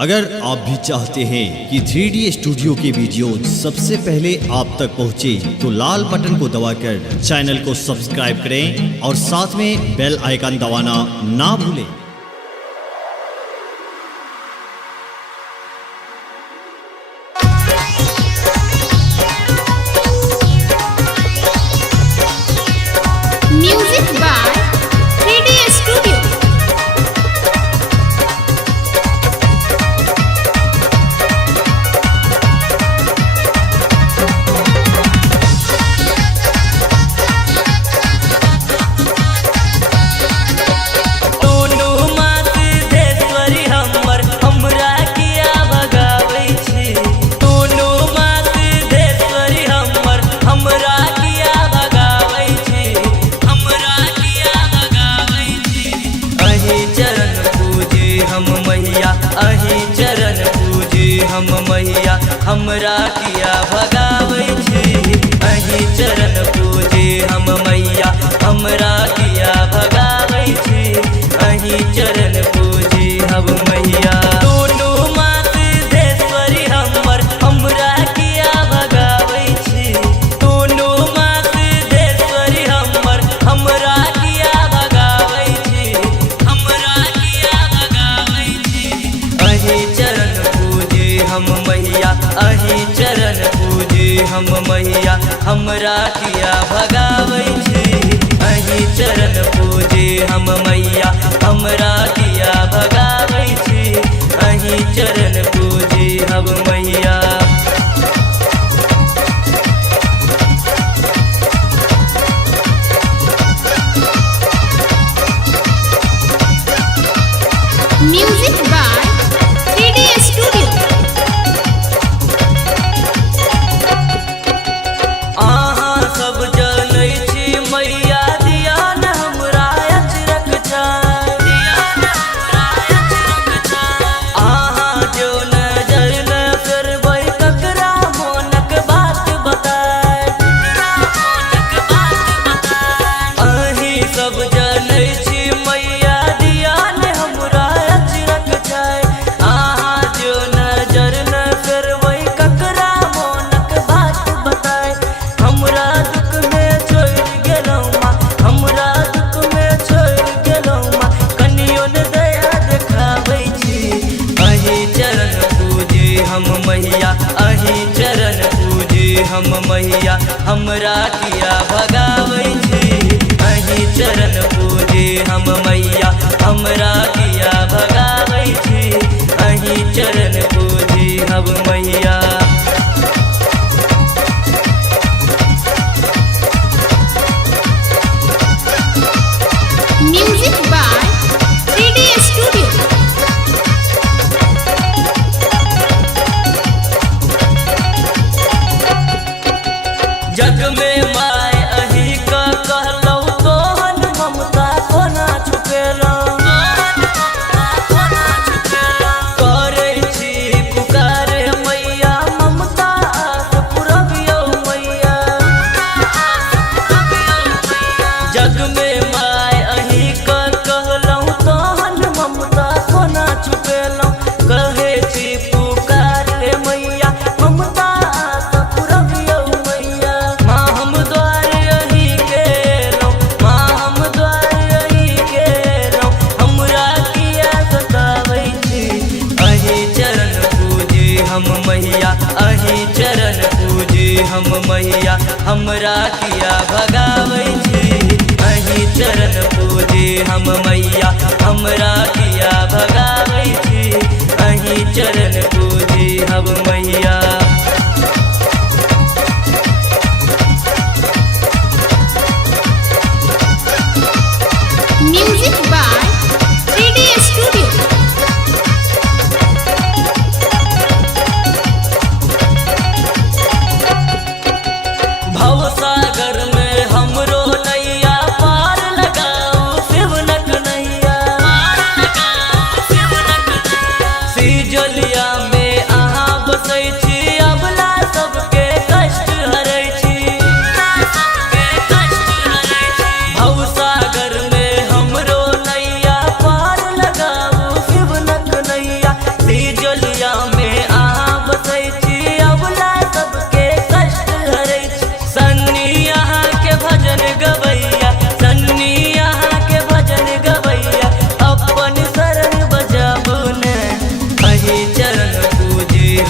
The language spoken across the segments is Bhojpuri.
अगर आप भी चाहते हैं कि 3D स्टूडियो के वीडियो सबसे पहले आप तक पहुंचे तो लाल बटन को दबाकर चैनल को सब्सक्राइब करें और साथ में बेल आइकन दबाना ना भूलें। Music by 3D Studio. हम मैया हमरा किया भगाबै छी, अहीं चरण पूजे हम मैया हमरा किया भगाबै छी, अहीं चरण पूजे हम मैया। दोनों माँ सिद्धेश्वरी हमर हमरा किया भगाबै छी, दोनों माँ सिद्धेश्वरी हमर हमरा किया भगाबै छी, हमरा किया भगाबै छी, अहीं चरण हम मैया अहीं चरण पूजे हम मैया हमरा किया भगाबै छी, अहीं चरण पूजे हम मैया हमरा किया भगाबै छी, अहीं चरण पूजे हम मैया। Music by 3D Studio. अहीं चरण पूजे हम मैया हमरा किया भगाबै छी, अहीं चरण पूजे हम मैया हमरा किया भगाबै छी, अहीं चरण पूजे हम मैया। Music by 3D Studio. जग में माय अहीं का कहलौ तोहन ममता कोना छुपेलौ, करै छी पुकारे मैया ममता आस पुरबियौ मैया। जग में माय अहीं का कहलौ तोहन ममता कोना छुपेलौ, कहे छी पुकारे मैया ममता आस पुरबियौ मैया। हम मैया अहीं चरण पूजे हम मैया हमरा किया भगाबै छी, अहीं चरण पूजे हम मैया हमरा किया भगाबै छी, अहीं चरण पूजे हम मैया। Music by 3D Studio. भवसागर में हमरो नैया पार लगाओ शिवनक नैया, पार लगाओ शिवनक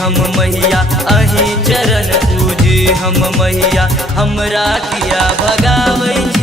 हम मैया अहीं चरण पूजी हम मैया हमरा किया भगाबै छी।